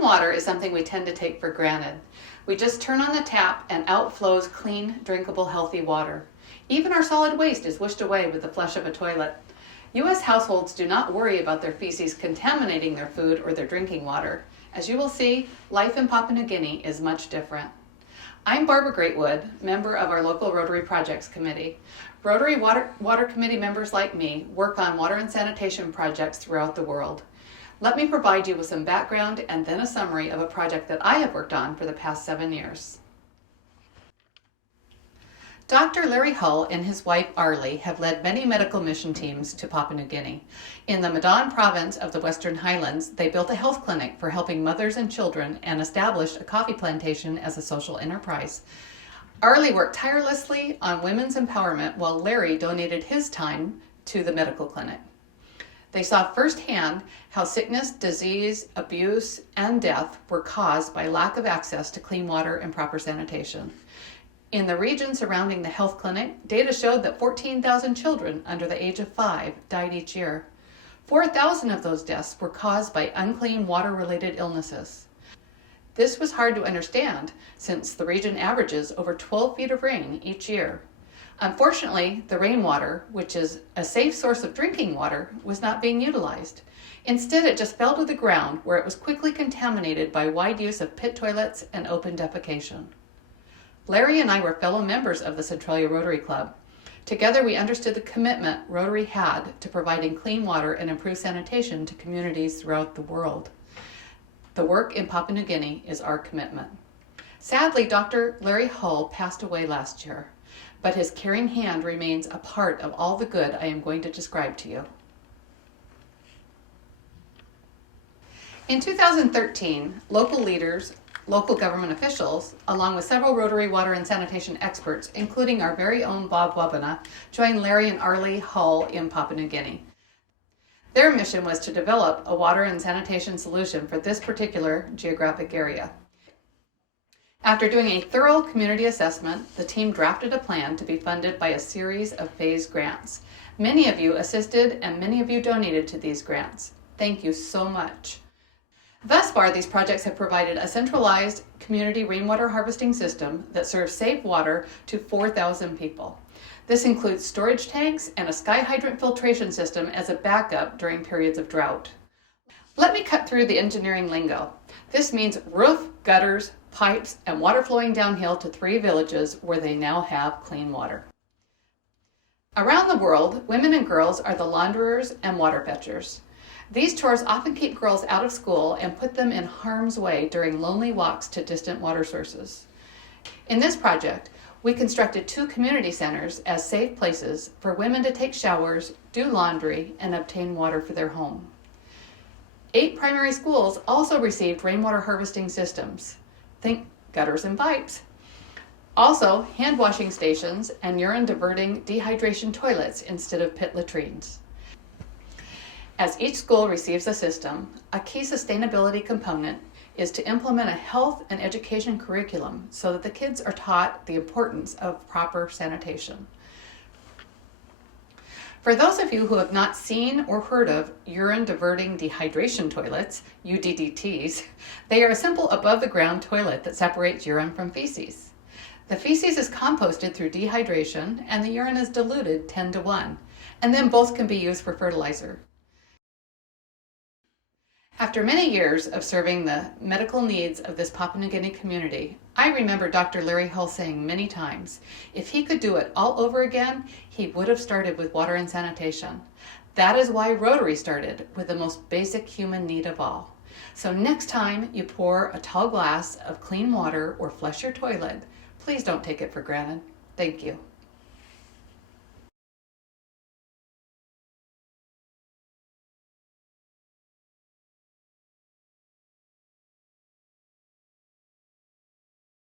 Clean water is something we tend to take for granted. We just turn on the tap and out flows clean, drinkable, healthy water. Even our solid waste is wished away with the flush of a toilet. U.S. households do not worry about their feces contaminating their food or their drinking water. As you will see, life in Papua New Guinea is much different. I'm Barbara Greatwood, member of our local Rotary Projects Committee. Rotary Water Committee members like me work on water and sanitation projects throughout the world. Let me provide you with some background and then a summary of a project that I have worked on for the past 7 years. Dr. Larry Hull and his wife Arlie have led many medical mission teams to Papua New Guinea. In the Madon province of the Western Highlands, they built a health clinic for helping mothers and children and established a coffee plantation as a social enterprise. Arlie worked tirelessly on women's empowerment while Larry donated his time to the medical clinic. They saw firsthand how sickness, disease, abuse, and death were caused by lack of access to clean water and proper sanitation. In the region surrounding the health clinic, data showed that 14,000 children under the age of 5 died each year. 4,000 of those deaths were caused by unclean water-related illnesses. This was hard to understand since the region averages over 12 feet of rain each year. Unfortunately, the rainwater, which is a safe source of drinking water, was not being utilized. Instead, it just fell to the ground where it was quickly contaminated by wide use of pit toilets and open defecation. Larry and I were fellow members of the Centralia Rotary Club. Together, we understood the commitment Rotary had to providing clean water and improved sanitation to communities throughout the world. The work in Papua New Guinea is our commitment. Sadly, Dr. Larry Hull passed away last year, but his caring hand remains a part of all the good I am going to describe to you. In 2013, local leaders, local government officials, along with several Rotary water and sanitation experts, including our very own Bob Wabana, joined Larry and Arlie Hull in Papua New Guinea. Their mission was to develop a water and sanitation solution for this particular geographic area. After doing a thorough community assessment, the team drafted a plan to be funded by a series of phased grants. Many of you assisted and many of you donated to these grants. Thank you so much. Thus far, these projects have provided a centralized community rainwater harvesting system that serves safe water to 4,000 people. This includes storage tanks and a sky hydrant filtration system as a backup during periods of drought. Let me cut through the engineering lingo. This means roof, gutters, pipes, and water flowing downhill to 3 villages where they now have clean water. Around the world, women and girls are the launderers and water fetchers. These chores often keep girls out of school and put them in harm's way during lonely walks to distant water sources. In this project, we constructed 2 community centers as safe places for women to take showers, do laundry, and obtain water for their home. 8 primary schools also received rainwater harvesting systems. Think gutters and pipes. Also, hand washing stations and urine diverting dehydration toilets instead of pit latrines. As each school receives a system, a key sustainability component is to implement a health and education curriculum so that the kids are taught the importance of proper sanitation. For those of you who have not seen or heard of urine diverting dehydration toilets, UDDTs, they are a simple above-the-ground toilet that separates urine from feces. The feces is composted through dehydration and the urine is diluted 10-1, and then both can be used for fertilizer. After many years of serving the medical needs of this Papua New Guinea community, I remember Dr. Larry Hull saying many times, if he could do it all over again, he would have started with water and sanitation. That is why Rotary started with the most basic human need of all. So next time you pour a tall glass of clean water or flush your toilet, please don't take it for granted. Thank you.